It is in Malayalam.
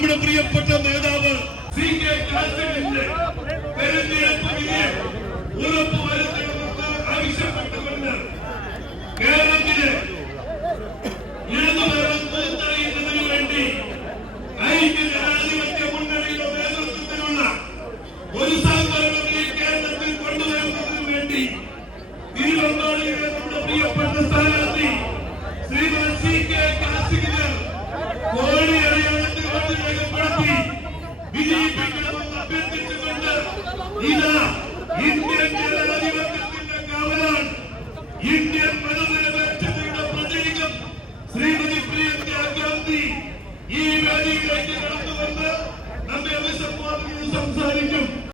നമ്മുടെ പ്രിയപ്പെട്ട നേതാവ് CK കാസിമിന്റെ തെരഞ്ഞെടുപ്പ് വിജയം ഉറപ്പുവരുത്തണമെന്ന് ആവശ്യപ്പെട്ടുകൊണ്ട് കേരളത്തിലെ ഇടതുഭരണം പൂർത്തിയാക്കുന്നതിനു വേണ്ടി ഐക്യ ജനാധിപത്യ മുന്നണിയുടെ നേതൃത്വത്തിലുള്ള ഒരു സംവരണം ഈ കേരളത്തിൽ കൊണ്ടുവരുന്നതിനു വേണ്ടി തിരുവമ്പാടിയിലെ നമ്മുടെ പ്രിയപ്പെട്ട സ്ഥാനാർത്ഥി ശ്രീമാൻ CK കാസിമിന് കോടി അടയാളത്തിൽ വോട്ട് രേഖപ്പെടുത്തി വിജയിപ്പിക്കണമെന്ന് അഭ്യർത്ഥിച്ചുകൊണ്ട് ഇതാ ഇന്ത്യൻ ജനാധിപത്യത്തിന്റെ കാവലാൻ ഇന്ത്യൻ മതനിരപേക്ഷതയുടെ പ്രതീകം ശ്രീമതി പ്രിയങ്ക ഗാന്ധി ഈ വേദിയിലേക്ക് കടന്നുവന്ന്